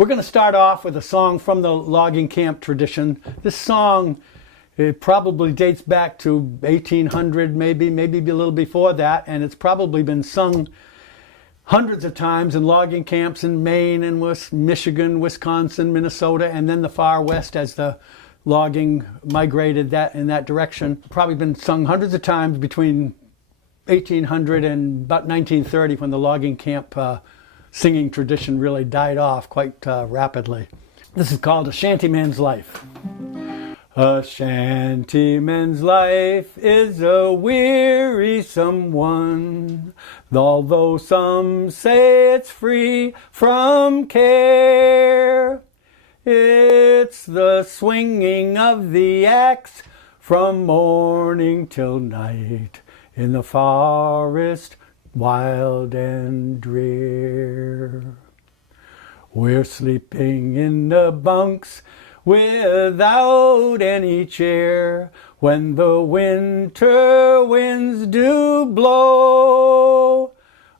We're going to start off with a song from the logging camp tradition. This song, it probably dates back to 1800, maybe a little before that, and it's probably been sung hundreds of times in logging camps in Maine and Michigan, Wisconsin, Minnesota, and then the far west as the logging migrated in that direction. Probably been sung hundreds of times between 1800 and about 1930 when the logging camp singing tradition really died off quite rapidly. This is called A Shantyman's Life. A shantyman's life is a wearisome one, although some say it's free from care. It's the swinging of the axe from morning till night in the forest wild and drear. We're sleeping in the bunks without any cheer when the winter winds do blow.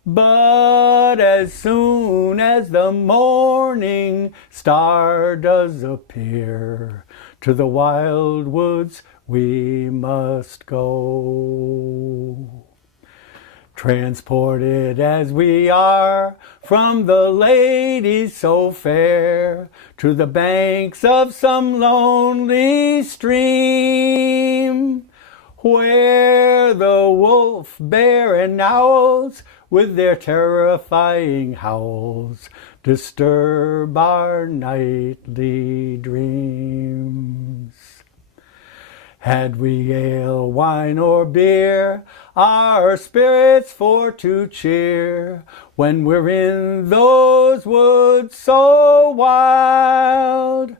But as soon as the morning star does appear, to the wild woods we must go. Transported as we are from the ladies so fair to the banks of some lonely stream, where the wolf, bear, and owls with their terrifying howls disturb our nightly dreams. Had we ale, wine, or beer, our spirits for to cheer, when we're in those woods so wild,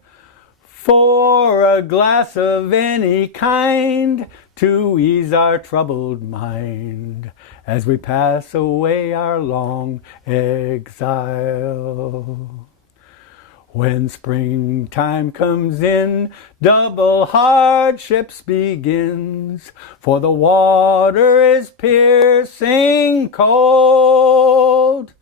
for a glass of any kind to ease our troubled mind, as we pass away our long exile. When springtime comes in, double hardships begins, for the water is piercing cold.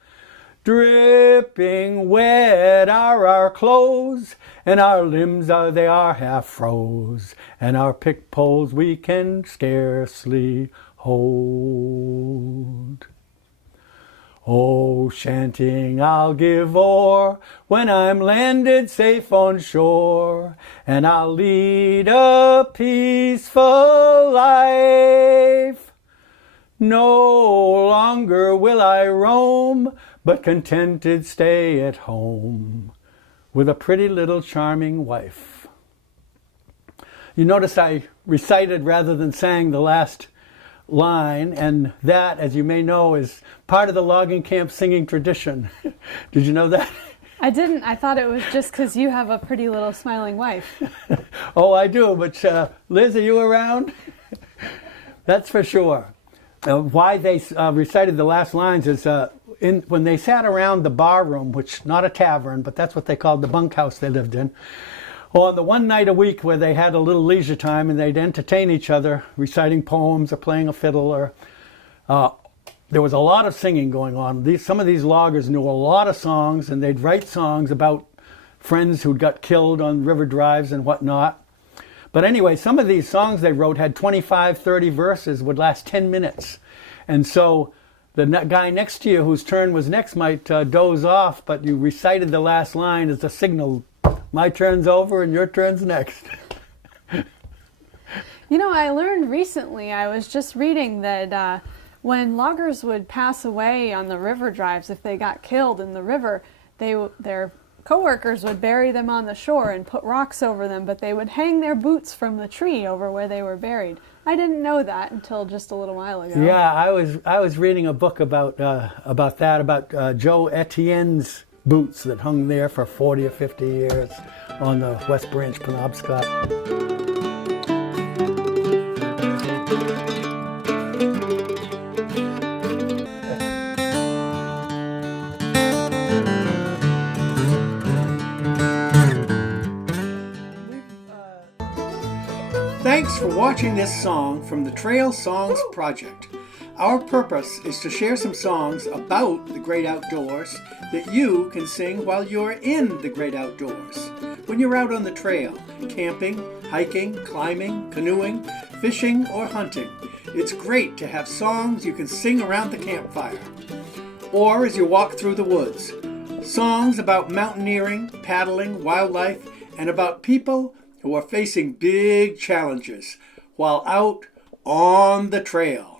Dripping wet are our clothes, and our limbs they are half froze, and our pick poles we can scarcely hold. Oh, shantying I'll give o'er when I'm landed safe on shore, and I'll lead a peaceful life. No longer will I roam, but contented stay at home with a pretty little charming wife. You notice I recited rather than sang the last line, and that, as you may know, is part of the logging camp singing tradition. Did you know that? I didn't. I thought it was just because you have a pretty little smiling wife. Oh, I do, but Liz, are you around? That's for sure. Why they recited the last lines is when they sat around the bar room, which not a tavern, but that's what they called the bunkhouse they lived in. On the one night a week where they had a little leisure time and they'd entertain each other, reciting poems or playing a fiddle, or there was a lot of singing going on. Some of these loggers knew a lot of songs, and they'd write songs about friends who'd got killed on river drives and whatnot. But anyway, some of these songs they wrote had 25, 30 verses, would last 10 minutes. And so the guy next to you whose turn was next might doze off, but you recited the last line as a signal. My turn's over and your turn's next. You know, I learned recently, I was just reading that when loggers would pass away on the river drives, if they got killed in the river, their co-workers would bury them on the shore and put rocks over them, but they would hang their boots from the tree over where they were buried. I didn't know that until just a little while ago. Yeah, I was reading a book about Joe Etienne's boots that hung there for 40 or 50 years on the West Branch Penobscot. Thanks for watching this song from the Trail Songs Project. Our purpose is to share some songs about the great outdoors that you can sing while you're in the great outdoors. When you're out on the trail, camping, hiking, climbing, canoeing, fishing, or hunting, it's great to have songs you can sing around the campfire. Or as you walk through the woods, songs about mountaineering, paddling, wildlife, and about people who are facing big challenges while out on the trail.